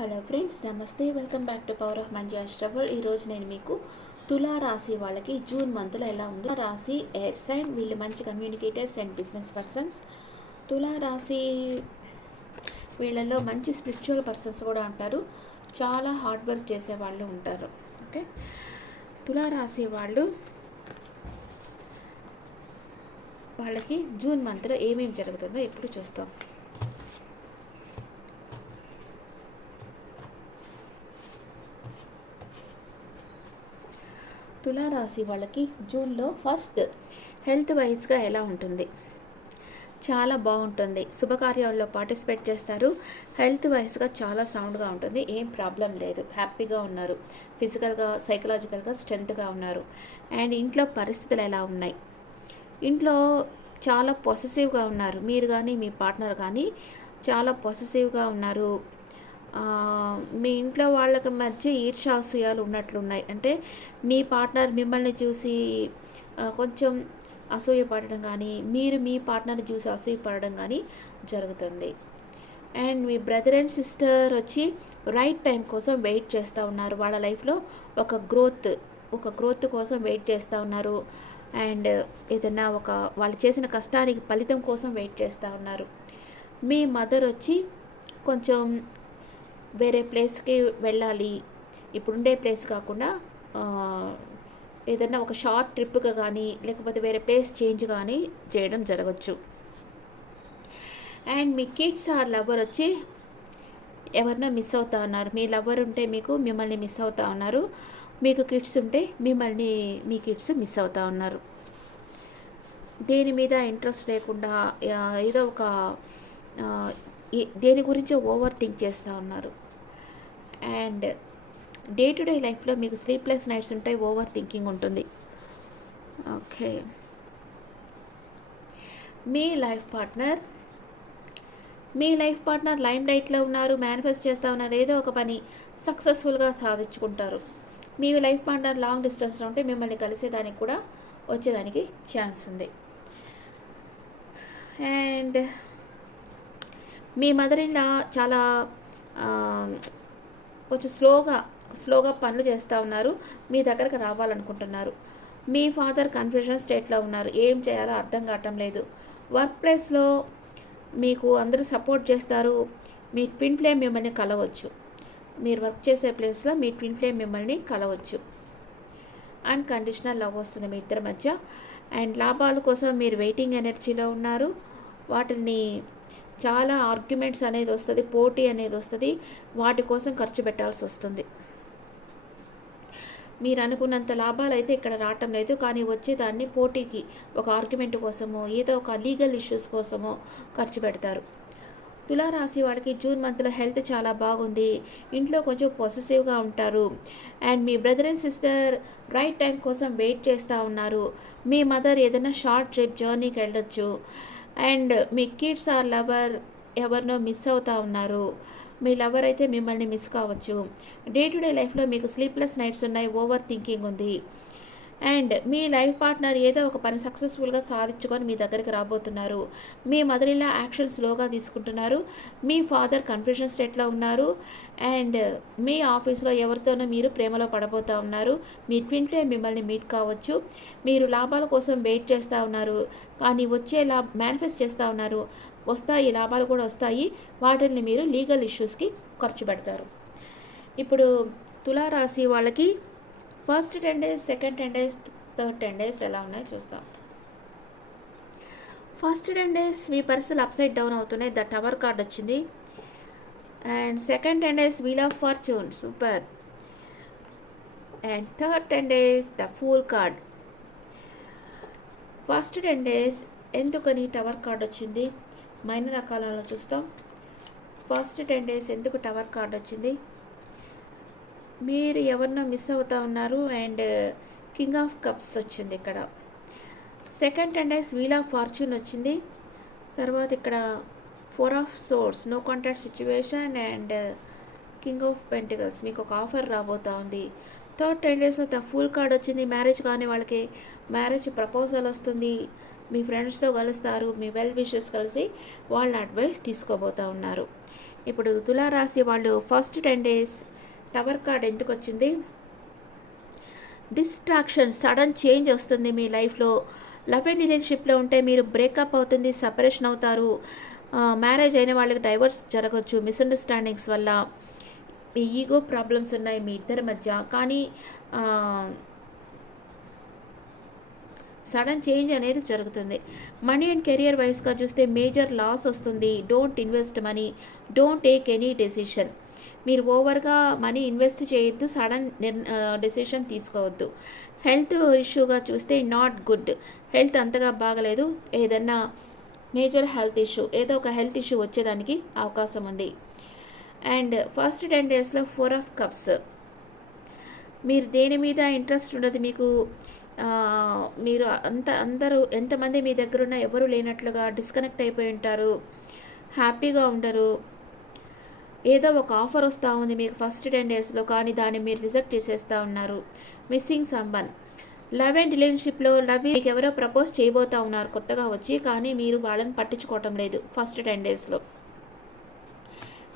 Hello friends, నమస్తే. Welcome back to power of మంచి అస్ట్రబుల్. ఈరోజు నేను మీకు తులా రాశి వాళ్ళకి జూన్ మంత్లో ఎలా ఉందో. రాశి ఎయిర్ సైన్, వీళ్ళు మంచి కమ్యూనికేటర్స్ అండ్ బిజినెస్ పర్సన్స్. తులా రాశి వీళ్ళలో మంచి స్పిరిచువల్ పర్సన్స్ కూడా ఉంటారు. చాలా హార్డ్ వర్క్ చేసే వాళ్ళు ఉంటారు. ఓకే, తులా రాశి వాళ్ళకి జూన్ మంత్లో ఏమేమి జరుగుతుందో ఇప్పుడు చూస్తాం. తులారాశి వాళ్ళకి జూన్లో ఫస్ట్ హెల్త్ వైజ్గా ఎలా ఉంటుంది? చాలా బాగుంటుంది. శుభకార్యాల్లో పార్టిసిపేట్ చేస్తారు. హెల్త్ వైజ్గా చాలా సౌండ్గా ఉంటుంది. ఏం ప్రాబ్లం లేదు. హ్యాపీగా ఉన్నారు. ఫిజికల్గా, సైకలాజికల్గా స్ట్రెంత్గా ఉన్నారు. అండ్ ఇంట్లో పరిస్థితులు ఎలా ఉన్నాయి? ఇంట్లో చాలా పొసెసివ్గా ఉన్నారు. మీరు కానీ మీ పార్ట్నర్ కానీ చాలా పొసెసివ్గా ఉన్నారు. మీ ఇంట్లో వాళ్ళకి మధ్య ఈర్ష్యాసూయాలు ఉన్నట్లున్నాయి. అంటే మీ పార్ట్నర్ మిమ్మల్ని చూసి కొంచెం అసూయపడడం కానీ, మీరు మీ పార్ట్నర్ని చూసి అసూయపడడం కానీ జరుగుతుంది. అండ్ మీ బ్రదర్ అండ్ సిస్టర్ వచ్చి రైట్ టైం కోసం వెయిట్ చేస్తూ ఉన్నారు. వాళ్ళ లైఫ్లో ఒక గ్రోత్ కోసం వెయిట్ చేస్తూ ఉన్నారు. అండ్ ఏదైనా వాళ్ళు చేసిన కష్టానికి ఫలితం కోసం వెయిట్ చేస్తూ ఉన్నారు. మీ మదర్ వచ్చి కొంచెం వేరే ప్లేస్కి వెళ్ళాలి, ఇప్పుడుండే ప్లేస్ కాకుండా ఏదైనా ఒక షార్ట్ ట్రిప్గా కానీ, లేకపోతే వేరే ప్లేస్ చేంజ్ కానీ చేయడం జరగచ్చు. అండ్ మీ కిడ్స్ ఆర్ లవర్ వచ్చి ఎవరినో మిస్ అవుతా ఉన్నారు. మీ లవర్ ఉంటే మిమ్మల్ని మిస్ అవుతా ఉన్నారు. మీకు కిడ్స్ ఉంటే మీ కిడ్స్ మిస్ అవుతా ఉన్నారు. దేని మీద ఇంట్రెస్ట్ లేకుండా ఏదో ఒక దేని గురించి ఓవర్ థింక్ చేస్తూ ఉన్నారు. అండ్ డే టు డే లైఫ్లో మీకు స్లీప్లెస్ నైట్స్ ఉంటాయి. ఓవర్ థింకింగ్ ఉంటుంది. ఓకే, మీ లైఫ్ పార్ట్నర్ లైమ్ లైట్లో ఉన్నారు. మేనిఫెస్ట్ చేస్తూ ఉన్నారు. ఏదో ఒక పని సక్సెస్ఫుల్గా సాధించుకుంటారు. మీ లైఫ్ పార్ట్నర్ లాంగ్ డిస్టెన్స్లో ఉంటే మిమ్మల్ని కలిసేదానికి కూడా వచ్చేదానికి ఛాన్స్ ఉంది. And me mother in law చాలా కొంచెం స్లోగా పనులు చేస్తూ ఉన్నారు. మీ దగ్గరకు రావాలనుకుంటున్నారు. మీ ఫాదర్ కన్ఫ్యూజన్ స్టేట్లో ఉన్నారు. ఏం చేయాలో అర్థం కావటం లేదు. వర్క్ ప్లేస్లో మీకు అందరూ సపోర్ట్ చేస్తారు. మీ ట్విన్ ఫ్లేమ్ మిమ్మల్ని కలవచ్చు. మీరు వర్క్ చేసే ప్లేస్లో మీ ట్విన్ ఫ్లేమ్ మిమ్మల్ని కలవచ్చు. అన్కండిషనల్ లవ్ వస్తుంది మీ ఇద్దరి మధ్య. అండ్ లాభాల కోసం మీరు వెయిటింగ్ ఎనర్జీలో ఉన్నారు. వాటిని చాలా ఆర్గ్యుమెంట్స్ అనేది వస్తుంది, పోటీ అనేది వస్తుంది. వాటి కోసం ఖర్చు పెట్టాల్సి వస్తుంది. మీరు అనుకున్నంత లాభాలు అయితే ఇక్కడ రావటం లేదు, కానీ వచ్చేదాన్ని పోటీకి, ఒక ఆర్గ్యుమెంట్ కోసమో, ఏదో ఒక లీగల్ ఇష్యూస్ కోసమో ఖర్చు పెడతారు. తులారాశి వాళ్ళకి జూన్ మంత్లో హెల్త్ చాలా బాగుంది. ఇంట్లో కొంచెం పొసెసివ్గా ఉంటారు. అండ్ మీ brother and sister right time కోసం వెయిట్ చేస్తూ ఉన్నారు. మీ మదర్ ఏదైనా షార్ట్ ట్రిప్ జర్నీకి వెళ్ళొచ్చు. అండ్ మీ కిడ్స్ ఆర్ లవర్ ఎవరినో మిస్ అవుతూ ఉన్నారు. మీ లవర్ అయితే మిమ్మల్ని మిస్ కావచ్చు. డే టు డే లైఫ్లో మీకు స్లీప్లెస్ నైట్స్ ఉన్నాయి. ఓవర్ థింకింగ్ ఉంది. అండ్ మీ లైఫ్ పార్ట్నర్ ఏదో ఒక పని సక్సెస్ఫుల్గా సాధించుకొని మీ దగ్గరికి రాబోతున్నారు. మీ మదర్ ఇలా యాక్షన్ స్లోగా తీసుకుంటున్నారు. మీ ఫాదర్ కన్ఫ్యూజన్ స్టేట్లో ఉన్నారు. అండ్ మీ ఆఫీస్లో ఎవరితోనో మీరు ప్రేమలో పడబోతూ ఉన్నారు. మీ ట్విన్లే మిమ్మల్ని మీట్ కావచ్చు. మీరు లాభాల కోసం వెయిట్ చేస్తూ ఉన్నారు, కానీ మేనిఫెస్ట్ చేస్తూ ఉన్నారు. వస్తాయి, లాభాలు కూడా వస్తాయి. వాటిని మీరు లీగల్ ఇష్యూస్కి ఖర్చు పెడతారు. ఇప్పుడు తులారాశి వాళ్ళకి first 10 days, second 10 days, third 10 days ఎలా ఉన్నాయో చూస్తాం. ఫస్ట్ 10 days మీ పరిస్థితులు అప్సైడ్ డౌన్ అవుతున్నాయి. ద టవర్ కార్డ్ వచ్చింది. And second 10 days wheel of fortune, super. And third 10 days the fool card. First 10 days ఎందుకని టవర్ కార్డ్ వచ్చింది? మైనర్ రకాలలో చూస్తాం. ఫస్ట్ 10 days ఎందుకు టవర్ కార్డ్ వచ్చింది? మీరు ఎవరినో మిస్ అవుతూ ఉన్నారు. అండ్ కింగ్ ఆఫ్ కప్స్ వచ్చింది ఇక్కడ. Second 10 days wheel of fortune వచ్చింది. తర్వాత ఇక్కడ 4 of swords, no contact situation. And king of pentacles, మీకు ఒక ఆఫర్ రాబోతూ ఉంది. థర్డ్ 10 daysలో ద ఫుల్ కార్డ్ వచ్చింది. మ్యారేజ్ కానీ వాళ్ళకి మ్యారేజ్ ప్రపోజల్ వస్తుంది. మీ ఫ్రెండ్స్తో కలుస్తారు. మీ వెల్ విషెస్ కలిసి వాళ్ళ అడ్వైస్ తీసుకోబోతూ ఉన్నారు. ఇప్పుడు తులారాశి వాళ్ళు ఫస్ట్ 10 డేస్ టవర్ కార్డ్ ఎందుకు వచ్చింది? డిస్ట్రాక్షన్, సడన్ చేంజ్ వస్తుంది మీ లైఫ్లో. లవ్ అండ్ రిలేషన్షిప్లో ఉంటే మీరు బ్రేకప్ అవుతుంది, సపరేషన్ అవుతారు. మ్యారేజ్ అయిన వాళ్ళకి డైవర్స్ జరగవచ్చు మిస్అండర్స్టాండింగ్స్ వల్ల. మీ ఈగో ప్రాబ్లమ్స్ ఉన్నాయి మీ ఇద్దరి మధ్య. కానీ సడన్ చేంజ్ అనేది జరుగుతుంది. మనీ అండ్ కెరియర్ వైస్గా చూస్తే మేజర్ లాస్ వస్తుంది. Don't invest money, don't take any decision. మీరు ఓవర్గా మనీ ఇన్వెస్ట్ చేయొద్దు, సడన్ డెసిషన్ తీసుకోవద్దు. హెల్త్ ఇష్యూగా చూస్తే నాట్ గుడ్, హెల్త్ అంతగా బాగలేదు. ఏదన్నా మేజర్ హెల్త్ ఇష్యూ, ఏదో ఒక హెల్త్ ఇష్యూ వచ్చేదానికి అవకాశం ఉంది. అండ్ ఫస్ట్ 10 డేస్లో 4 ఆఫ్ కప్స్. మీరు దేని మీద ఇంట్రెస్ట్ ఉండదు మీకు. మీరు అందరూ ఎంతమంది మీ దగ్గర ఉన్న ఎవరు లేనట్లుగా డిస్కనెక్ట్ అయిపోయి ఉంటారు, హ్యాపీగా ఉండరు. ఏదో ఒక ఆఫర్ వస్తూ ఉంది మీకు ఫస్ట్ 10 డేస్లో, కానీ దాన్ని మీరు రిజెక్ట్ చేసేస్తూ ఉన్నారు. Missing someone. లవ్ అండ్ రిలేషన్షిప్లో మీకు ఎవరో ప్రపోజ్ చేయబోతూ ఉన్నారు కొత్తగా వచ్చి, కానీ మీరు వాళ్ళని పట్టించుకోవటం లేదు ఫస్ట్ 10 డేస్లో.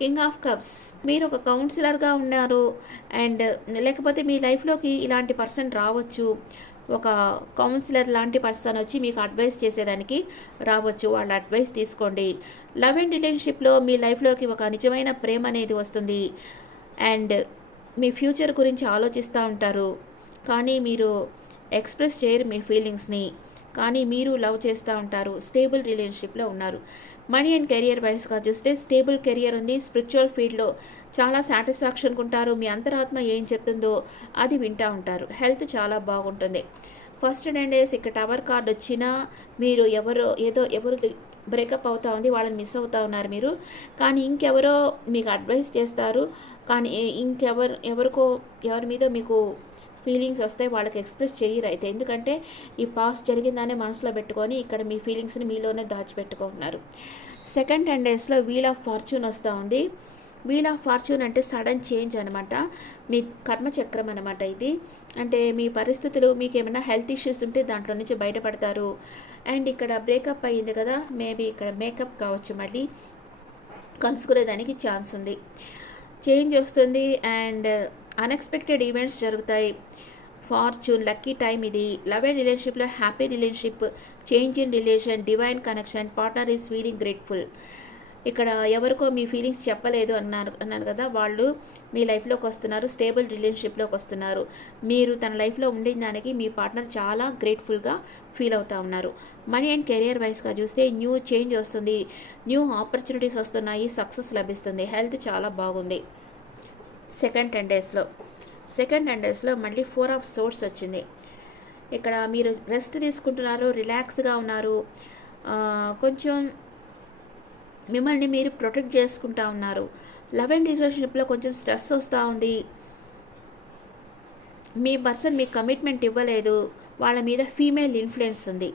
King of cups. మీరు ఒక కౌన్సిలర్గా ఉన్నారు అండ్ లేకపోతే మీ లైఫ్లోకి ఇలాంటి పర్సన్ రావచ్చు. ఒక కౌన్సిలర్ లాంటి పర్సన్ వచ్చి మీకు అడ్వైస్ చేసేదానికి రావచ్చు, వాళ్ళ అడ్వైస్ తీసుకోండి. లవ్ అండ్ రిలేషన్షిప్లో మీ లైఫ్లోకి ఒక నిజమైన ప్రేమ అనేది వస్తుంది అండ్ మీ ఫ్యూచర్ గురించి ఆలోచిస్తూ ఉంటారు, కానీ మీరు ఎక్స్ప్రెస్ చేయరు మీ ఫీలింగ్స్ని, కానీ మీరు లవ్ చేస్తూ ఉంటారు. స్టేబుల్ రిలేషన్షిప్లో ఉన్నారు. మనీ అండ్ కెరియర్ వైస్గా చూస్తే స్టేబుల్ కెరియర్ ఉంది. స్పిరిచువల్ ఫీల్డ్లో చాలా సాటిస్ఫాక్షన్గా ఉంటారు. మీ అంతరాత్మ ఏం చెప్తుందో అది వింటూ ఉంటారు. హెల్త్ చాలా బాగుంటుంది. ఫస్ట్ 10 డేస్ ఇక్కడ టవర్ కార్డ్ వచ్చినా మీరు ఎవరు బ్రేకప్ అవుతా ఉంది, వాళ్ళని మిస్ అవుతూ ఉన్నారు మీరు, కానీ ఇంకెవరో మీకు అడ్వైస్ చేస్తారు, కానీ ఎవరి మీద మీకు ఫీలింగ్స్ వస్తాయి, వాళ్ళకి ఎక్స్ప్రెస్ చేయరు అయితే. ఎందుకంటే ఈ పాస్ట్ జరిగిందానే మనసులో పెట్టుకొని ఇక్కడ మీ ఫీలింగ్స్ని మీలోనే దాచిపెట్టుకుంటున్నారు. సెకండ్ 10 డేస్లో వీల్ ఆఫ్ ఫార్చ్యూన్ వస్తూ ఉంది. వీల్ ఆఫ్ ఫార్చ్యూన్ అంటే సడన్ చేంజ్ అనమాట, మీ కర్మచక్రం అనమాట ఇది. అంటే మీ పరిస్థితులు, మీకు ఏమైనా హెల్త్ ఇష్యూస్ ఉంటే దాంట్లో నుంచి బయటపడతారు. అండ్ ఇక్కడ బ్రేకప్ అయ్యింది కదా, మేబీ ఇక్కడ మేకప్ కావచ్చు, మళ్ళీ కలుసుకునేదానికి ఛాన్స్ ఉంది. చేంజ్ వస్తుంది అండ్ అన్ఎక్స్పెక్టెడ్ ఈవెంట్స్ జరుగుతాయి. ఫార్చ్యూన్, లక్కీ టైం ఇది. లవ్ అండ్ రిలేషన్షిప్లో happy relationship, change in relation, divine connection, partner is feeling grateful. ఇక్కడ ఎవరికో మీ ఫీలింగ్స్ చెప్పలేదు అన్నాను కదా, వాళ్ళు మీ లైఫ్లోకి వస్తున్నారు, స్టేబుల్ రిలేషన్షిప్లోకి వస్తున్నారు. మీరు తన లైఫ్లో ఉండిన దానికి మీ పార్ట్నర్ చాలా గ్రేట్ఫుల్గా ఫీల్ అవుతూ ఉన్నారు. మనీ అండ్ కెరియర్ వైస్గా చూస్తే న్యూ చేంజ్ వస్తుంది, న్యూ ఆపర్చునిటీస్ వస్తున్నాయి, సక్సెస్ లభిస్తుంది. హెల్త్ చాలా బాగుంది. సెకండ్ 10 డేస్లో మళ్ళీ 4 ఆఫ్ సోర్స్ వచ్చింది. ఇక్కడ మీరు రెస్ట్ తీసుకుంటున్నారు, రిలాక్స్గా ఉన్నారు, కొంచెం మిమ్మల్ని మీరు ప్రొటెక్ట్ చేసుకుంటూ ఉన్నారు. లవ్ అండ్ రిలేషన్షిప్లో కొంచెం స్ట్రెస్ వస్తూ ఉంది. మీ పర్సన్ మీకు కమిట్మెంట్ ఇవ్వలేదు, వాళ్ళ మీద ఫీమేల్ ఇన్ఫ్లుయెన్స్ ఉంది.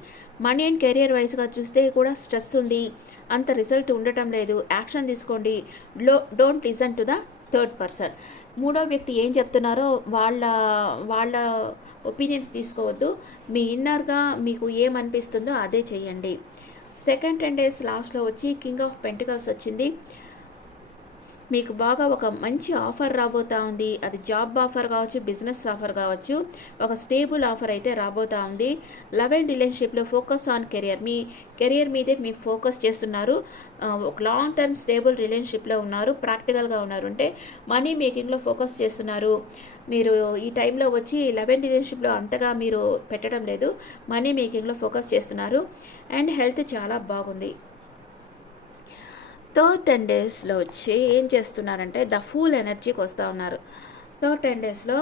మనీ అండ్ కెరియర్ వైజ్గా చూస్తే కూడా స్ట్రెస్ ఉంది, అంత రిజల్ట్ ఉండటం లేదు. యాక్షన్ తీసుకోండి. Don't listen to the third person. మూడో వ్యక్తి ఏం చెప్తున్నారో వాళ్ళ ఒపీనియన్స్ తీసుకోవద్దు. మీ ఇన్నర్గా మీకు ఏమనిపిస్తుందో అదే చేయండి. సెకండ్ 10 డేస్ లాస్ట్లో వచ్చి కింగ్ ఆఫ్ పెంటికల్స్ వచ్చింది. మీకు బాగా ఒక మంచి ఆఫర్ రాబోతూ ఉంది. అది జాబ్ ఆఫర్ కావచ్చు, బిజినెస్ ఆఫర్ కావచ్చు, ఒక స్టేబుల్ ఆఫర్ అయితే రాబోతూ ఉంది. లవ్ అండ్ రిలేషన్షిప్లో focus on career, me career మీదే మీరు ఫోకస్ చేస్తున్నారు. ఒక లాంగ్ టర్మ్ స్టేబుల్ రిలేషన్షిప్లో ఉన్నారు, ప్రాక్టికల్గా ఉన్నారు, అంటే మనీ మేకింగ్లో ఫోకస్ చేస్తున్నారు. మీరు ఈ టైంలో వచ్చి లవ్ అండ్ రిలేషన్షిప్లో అంతగా మీరు పెట్టడం లేదు, మనీ మేకింగ్లో ఫోకస్ చేస్తున్నారు. అండ్ హెల్త్ చాలా బాగుంది. థర్డ్ 10 డేస్లో వచ్చి ఏం చేస్తున్నారంటే ద ఫుల్ ఎనర్జీకి వస్తూ ఉన్నారు. థర్డ్ 10 డేస్లో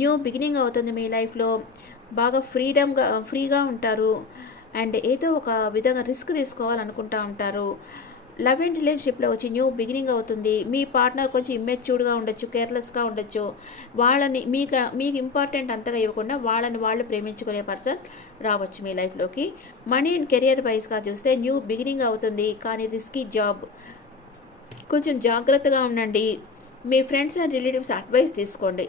న్యూ బిగినింగ్ అవుతుంది మీ లైఫ్లో. బాగా ఫ్రీగా ఉంటారు అండ్ ఏదో ఒక విధంగా రిస్క్ తీసుకోవాలనుకుంటూ ఉంటారు. లవ్ అండ్ రిలేషన్షిప్లో వచ్చి న్యూ బిగినింగ్ అవుతుంది. మీ పార్ట్నర్ కొంచెం ఇమ్మెచ్యూర్డ్గా ఉండొచ్చు, కేర్లెస్గా ఉండొచ్చు. వాళ్ళని మీకు ఇంపార్టెంట్ అంతగా ఇవ్వకుండా వాళ్ళు ప్రేమించుకునే పర్సన్ రావచ్చు మీ లైఫ్లోకి. మనీ అండ్ కెరియర్ వైజ్గా చూస్తే న్యూ బిగినింగ్ అవుతుంది, కానీ రిస్కీ జాబ్, కొంచెం జాగ్రత్తగా ఉండండి. మీ ఫ్రెండ్స్ అండ్ రిలేటివ్స్ అడ్వైస్ తీసుకోండి.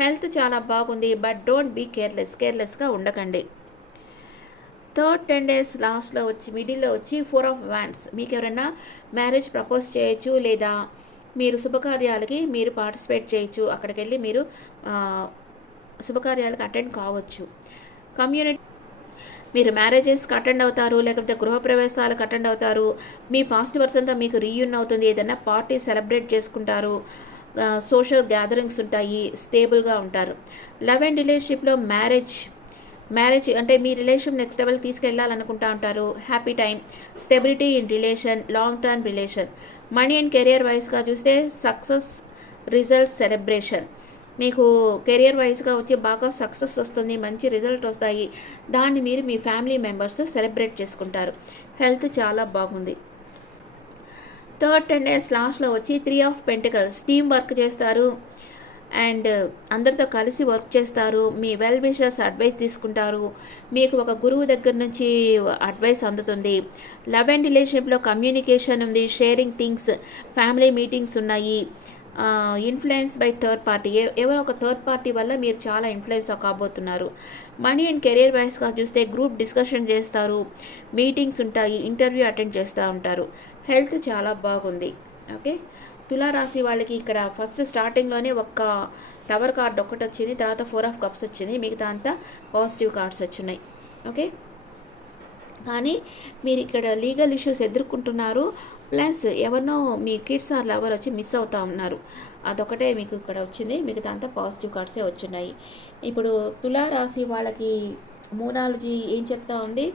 హెల్త్ చాలా బాగుంది, బట్ డోంట్ బీ కేర్లెస్గా ఉండకండి. థర్డ్ 10 డేస్ లాస్ట్‌లో వచ్చి మిడిల్‌లో వచ్చి 4 ఆఫ్ వాండ్స్. మీకు ఎవరైనా మ్యారేజ్ ప్రపోజ్ చేయొచ్చు, లేదా మీరు శుభకార్యాలకి మీరు పార్టిసిపేట్ చేయొచ్చు. అక్కడికెళ్ళి మీరు ఆహ్, శుభకార్యాలకు అటెండ్ కావచ్చు. కమ్యూనిటీ మీరు మ్యారేజెస్‌కి అటెండ్ అవుతారు, లేకపోతే గృహప్రవేశాలకు అటెండ్ అవుతారు. మీ పాస్ట్ పర్సన్‌తో మీకు రీయూనియన్ అవుతుంది. ఏదైనా పార్టీ సెలబ్రేట్ చేసుకుంటారు. సోషల్ గ్యాదరింగ్స్ ఉంటాయి. స్టేబుల్‌గా ఉంటారు. లవ్ అండ్ రిలేషన్‌షిప్‌లో మ్యారేజ్ అంటే మీ రిలేషన్ నెక్స్ట్ లెవెల్ తీసుకెళ్ళాలనుకుంటా ఉంటారు. Happy time, stability in relation, long term relation. Money and career వైస్గా చూస్తే సక్సెస్, రిజల్ట్, సెలబ్రేషన్. మీకు కెరియర్ వైజ్గా వచ్చి బాగా సక్సెస్ వస్తుంది, మంచి రిజల్ట్ వస్తాయి. దాన్ని మీరు మీ ఫ్యామిలీ మెంబర్స్ సెలబ్రేట్ చేసుకుంటారు. హెల్త్ చాలా బాగుంది. థర్డ్ 10 డేస్ లాస్ట్లో వచ్చి 3 ఆఫ్ పెంటికల్స్. టీమ్ వర్క్ చేస్తారు అండ్ అందరితో కలిసి వర్క్ చేస్తారు. మీ వెల్ విషర్స్ అడ్వైస్ తీసుకుంటారు. మీకు ఒక గురువు దగ్గర నుంచి అడ్వైస్ అందుతుంది. లవ్ అండ్ రిలేషన్షిప్లో కమ్యూనికేషన్ ఉంది, షేరింగ్ థింగ్స్, ఫ్యామిలీ మీటింగ్స్ ఉన్నాయి. ఇన్ఫ్లుయెన్స్ బై థర్డ్ పార్టీ, ఎవరో ఒక థర్డ్ పార్టీ వల్ల మీరు చాలా ఇన్ఫ్లుయెన్స్ కాబోతున్నారు. మనీ అండ్ కెరియర్ వైస్గా చూస్తే గ్రూప్ డిస్కషన్ చేస్తారు, మీటింగ్స్ ఉంటాయి, ఇంటర్వ్యూ అటెండ్ చేస్తూ ఉంటారు. హెల్త్ చాలా బాగుంది. ఓకే, తులారాశి వాళ్ళకి ఇక్కడ ఫస్ట్ స్టార్టింగ్లోనే ఒక్క టవర్ కార్డ్ ఒకటి వచ్చింది, తర్వాత 4 ఆఫ్ కప్స్ వచ్చింది, మిగతా అంతా పాజిటివ్ కార్డ్స్ వచ్చినాయి. ఓకే, కానీ మీరు ఇక్కడ లీగల్ ఇష్యూస్ ఎదుర్కొంటున్నారు. ప్లస్ ఎవరినో మీ కిడ్స్ ఆర్ లవర్ వచ్చి మిస్ అవుతా ఉన్నారు. అదొకటే మీకు ఇక్కడ వచ్చింది, మిగతా అంతా పాజిటివ్ కార్డ్సే వచ్చున్నాయి. ఇప్పుడు తులారాశి వాళ్ళకి మూనాలజీ ఏం చెప్తా ఉంది?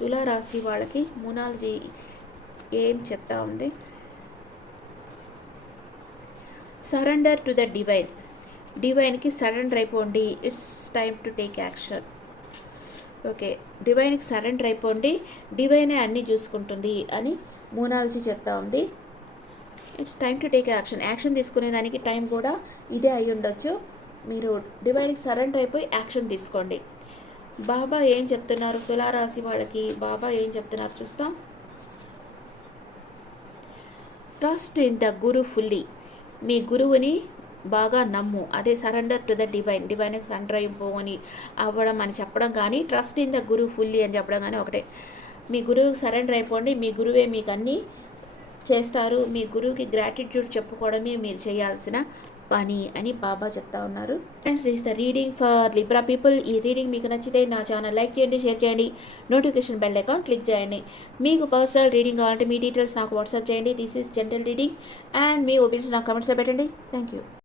తులారాశి వాళ్ళకి మూనాలజీ ఏం చెప్తా ఉంది? Surrender to the divine. డివైన్కి సరెండర్ అయిపోండి. It's time to take action. Okay, డివైన్కి సరెండర్ అయిపోండి, డివైనే అన్నీ చూసుకుంటుంది అని మూనాలజీ చెప్తా ఉంది. It's time to take action తీసుకునేదానికి టైం కూడా ఇదే అయి ఉండొచ్చు. మీరు డివైన్కి సరెండర్ అయిపోయి యాక్షన్ తీసుకోండి. బాబా ఏం చెప్తున్నారు తులారాశి వాళ్ళకి? బాబా ఏం చెప్తున్నారు చూస్తాం. Trust in the guru fully. మీ గురువుని బాగా నమ్ము, అదే సరెండర్ టు ద డివైన్కి సరెండర్ అయిపోని అవ్వడం అని చెప్పడం కానీ, trust in the guru fully అని చెప్పడం కానీ ఒకటే. మీ గురువుకి సరెండర్ అయిపోండి, మీ గురువే మీకు అన్నీ చేస్తారు. మీ గురువుకి గ్రాటిట్యూడ్ చెప్పుకోవడమే మీరు చేయాల్సిన పని అని బాబా చెప్తా ఉన్నారు. Friends, this the reading for Libra people. ఈ రీడింగ్ మీకు నచ్చితే నా ఛానల్ లైక్ చేయండి, షేర్ చేయండి, నోటిఫికేషన్ బెల్ ఐకాన్ క్లిక్ చేయండి. మీకు పర్సనల్ రీడింగ్ కావాలంటే మీ డీటెయిల్స్ నాకు వాట్సాప్ చేయండి. This is general reading and me opinions నాకు కమెంట్స్లో పెట్టండి. Thank you.